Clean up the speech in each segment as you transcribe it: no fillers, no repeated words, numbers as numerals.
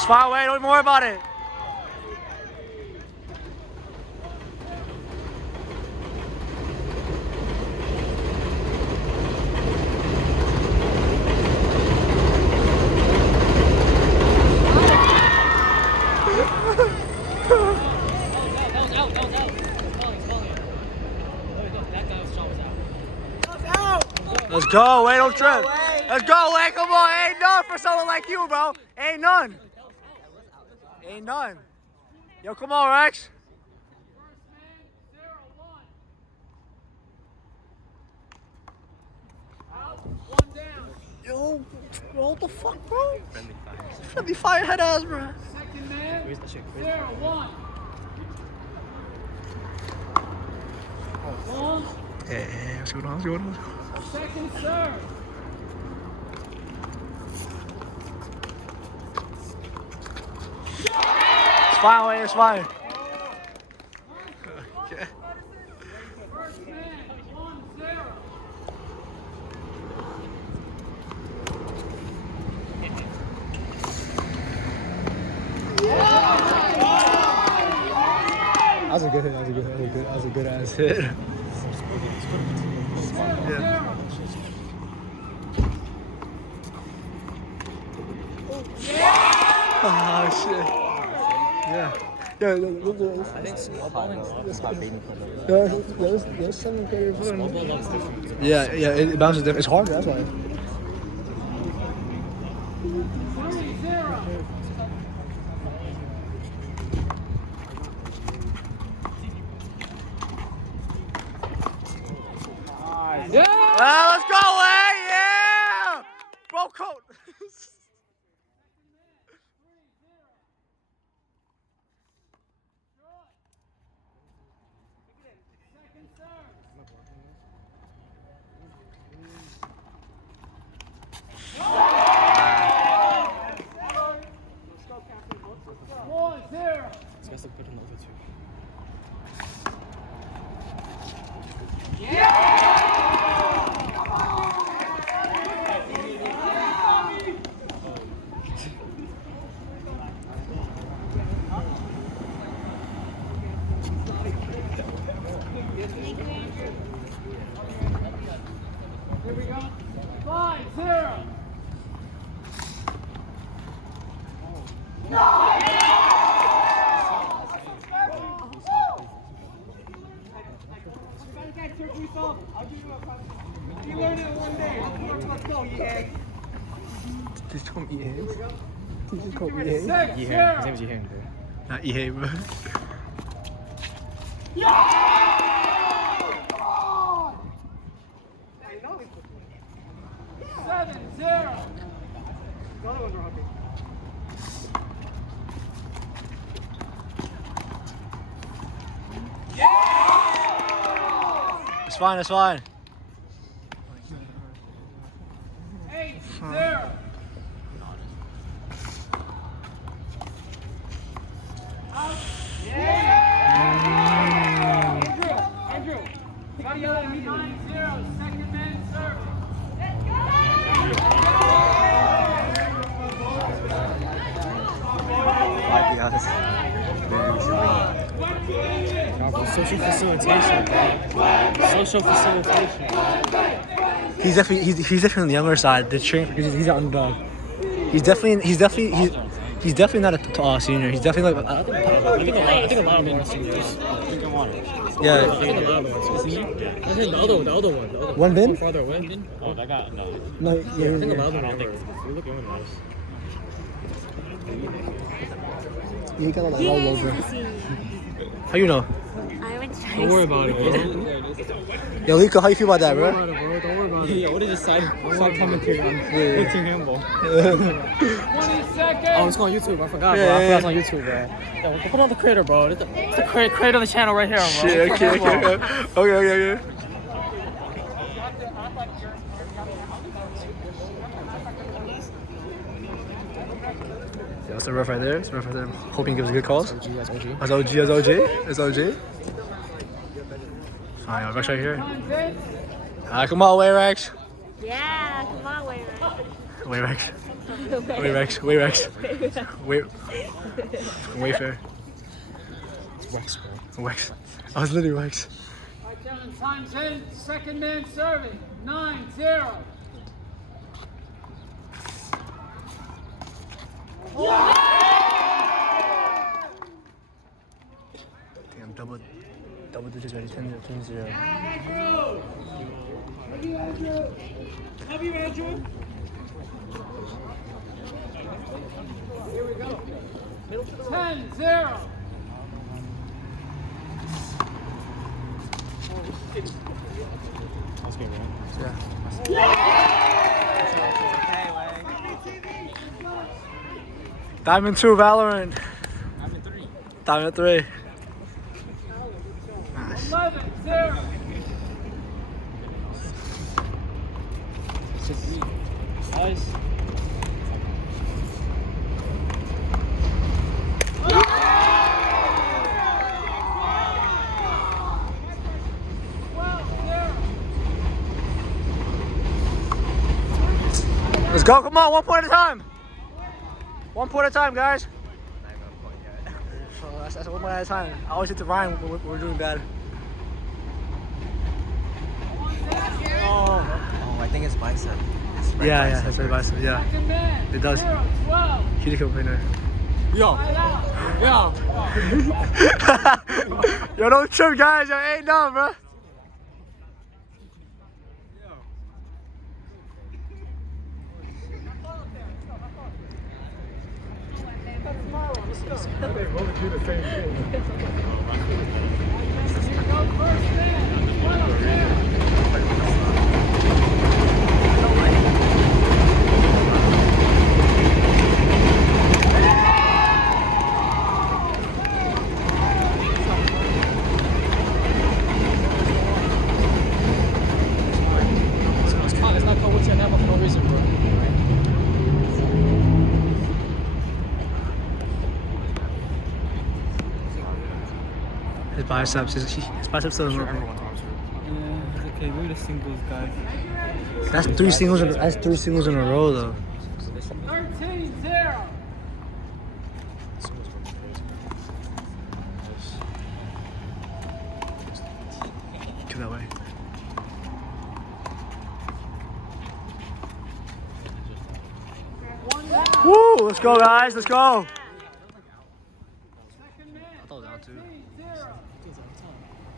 It's far away. Don't even worry about it. Let's go, Wade, don't trip. Let's go, Wade, come on. Ain't none for someone like you, bro. Ain't none. Ain't none. Yo, come on, Rex. Yo, bro, what the fuck, bro? Friendly fire head ass, bro. Second man, 0-1. Hey, what's going on? What's going on? Second serve. It's fine, Wade, it's fine. Okay. First man, 1-0. That was a good hit. That was a good ass hit. Yeah. Oh shit. Yeah. Yeah. I think small bowling is not beating for them. There's some good. Small ball looks different. Yeah. It bounces different. It's hard. That's why. 3-0. Yeah! Let's go, Wade! Yeah! Bro, coat. Second serve. This guy's look good in the other two. Here we go. 5-0. You learned it one day. Let's go, yeah. Just call me Ehang. Just call me Ehang. 6-0. His name is Yihan, bro. Not Ehang, bro. It's fine, it's fine. 8-0. Out. Yeah. Andrew. 9-0. Second man serving. I'll be honest. Social facilitation, bro. Social facilitation. He's definitely on the younger side. The train because he's an underdog. He's definitely not a senior. He's definitely like. I think a lot of them are seniors. Yeah. I think a lot of them are seniors. I think the other one. One bin? Farther away. Oh, that got no. No, I think a lot of them I are don't think. We look young enough. you got like all over. How you know? I went to Don't worry about it, bro. Yo, Liko, how you feel about that, Don't bro? worry about it, bro. Don't worry about it. Yeah, what is this side commentary on team handball? 20 seconds. Oh, it's on YouTube. I forgot, bro. Yeah, I yeah. forgot it's on YouTube, bro. Yo, put on the creator, bro. It's the creator of the channel right here, bro. Shit, okay. Yeah, that's the ref right there. Hoping he gives a good calls. That's OG. That's OG. Fine, Rex right here. Alright, come on, Rex. Yeah, come on, wait. Wait, Rex. Wait, Rex. Wait, Rex. Wait. Wait, fair. Rex, bro. Rex. I was literally Rex. All right, gentlemen, time's in. Second man serving. 9-0. Damn, double digits ready. 10-0. Andrew! Love you, Andrew. Love you, Andrew. Here we go. 10-0. That's good, man. Diamond 2, Valorant. Diamond 3. Diamond 3. 11-0. Nice. Let's go, come on, 1 point at a time. 1 point at a time, guys. That's 1 point at a time. I always hit the rhyme when we're doing bad. Oh, I think it's bicep. Yeah, that's right, bicep, yeah. Second man. It does. 0-12. Kitty come in there. Yo. Right out. Yo. Yo, don't trip, guys. Yo, ain't done, bro. It's not called what's your name for no reason, bro. His biceps, his biceps still in the Yeah, okay, we're the singles guy. That's 3 singles. That's 3 singles in a row, though. 13-0. Go that way. Woo! Let's go, guys. Let's go. Second man. I thought it was out, too.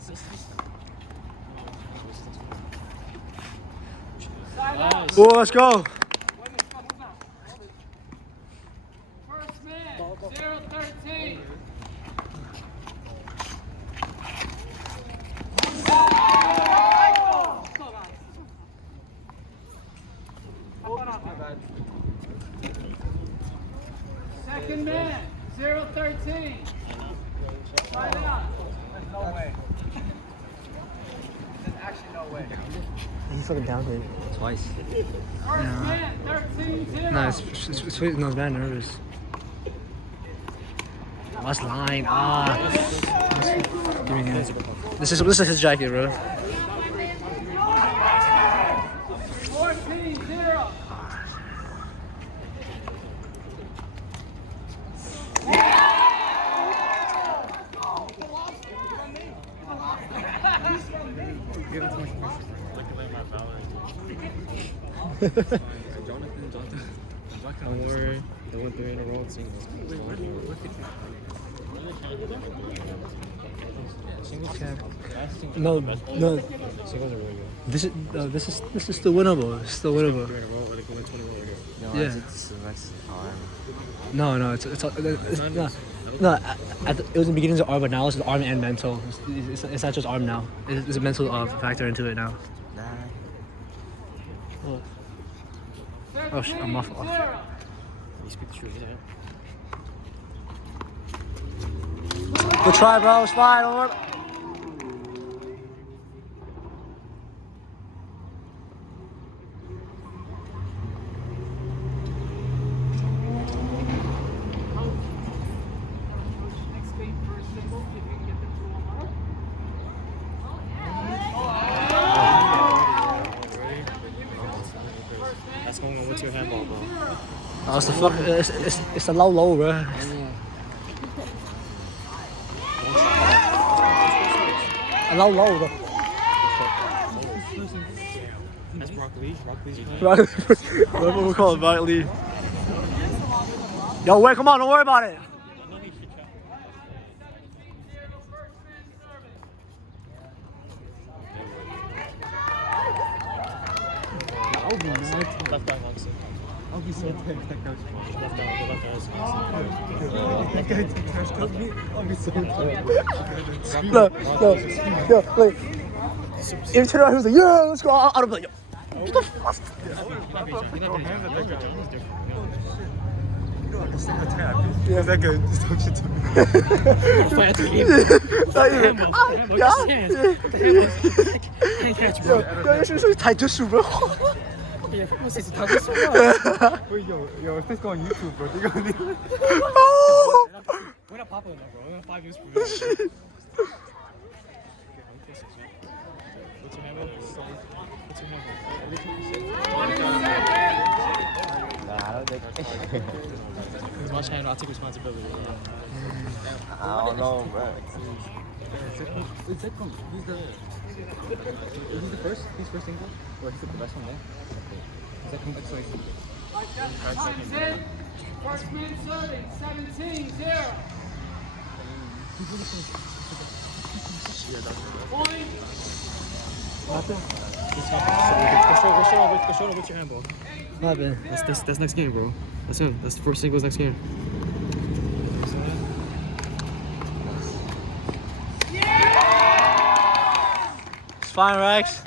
13-0. Side out. Woo, let's go. First man. 0-13. Second man. 0-13. Side out. No way. There's actually no way. He's fucking down here. Twice. First man. 13-0. No, it's sweet. No, it's bad nervous. What's line? Give me him. This is his jacket, bro. 14-0. Don't worry, they went 3 in a row in singles. No. Singles are really good. This is still winnable. It's still winnable. 3 in a row, or they go in 20 row here. No, Yeah. it's Rex's arm. No, it's no. It was in the beginnings of arm, but now it's arm and mental. It's not just arm now. It's a mental factor into it now. Nah. Oh shit, I'm off. You speak the truth, isn't it? Good try, bro. It's fine. Don't worry. Next game for a single, if you can get them to 1-0. That's going on with your handball, bro. Oh, it's the fuck. It's the low, bro. A low, though. That's Rock Lee. That's what we call it, Rock Lee. Yo, wait, come on, don't worry about it. I'll be mad. Left eye honestly. I'll be so mad if that goes wrong. Left eye is That guy trash talks me. I'll be so mad. No, like, if you turn around, he was like, yeah, let's go. I'd be like, yo, what the fuck? You don't understand the tap. Because that guy just talks shit to me. Not even. Yeah. Can't catch Yo, you should try to shoot, bro. Yeah, fuck what's this? Wait, yo, if this go on YouTube, bro, they're gonna leave. we're not popular enough, bro. We're not 5 views per video. What's your handle? What's your handle? Nah, I don't think. It's my channel. I'll take responsibility. I don't know, bro. Who's the first? He's first single? Or he's the best one there? Is that coming? Time's in. First man serving. 17-0. Point. Go shoulder with your handball. What happened? That's next game, bro. That's him. That's the first singles next game. It's fine, Rex.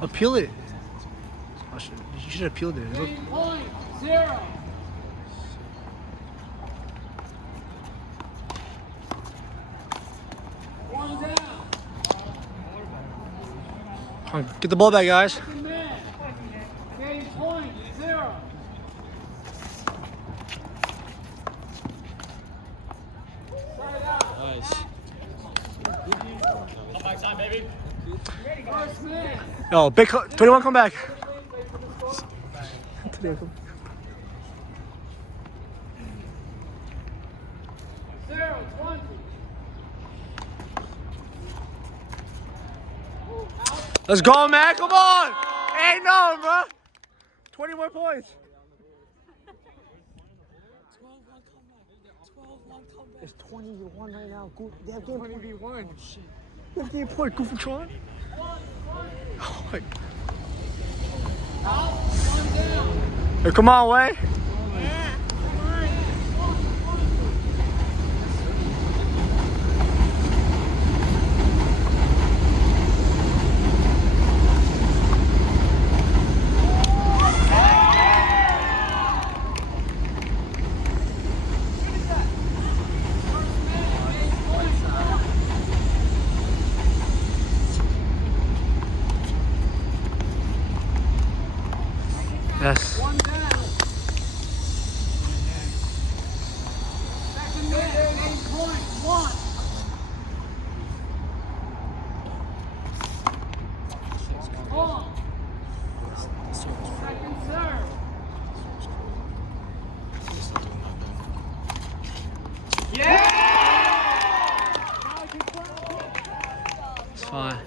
Appeal it. You should have appealed it. Look. 8.0. One down. Come on, get the ball back, guys. Second man. Game point. 0. Nice. Come back time, baby. First man. Yo, big 21, come back. 21, come. 0-20. Let's go, man. Come on. Ain't no, bro. 21 points. 12-1 comeback. It's 20-1 right now. They have game 20v1. They have game point. Goofy Tron. Oh my. Hey, come on, Way. Yeah, come on. Yes. One down. Second man. Game point. 1. On. Second serve. It's fine.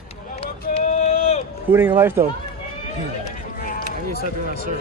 Who in your life, though? I need to start doing that, sir.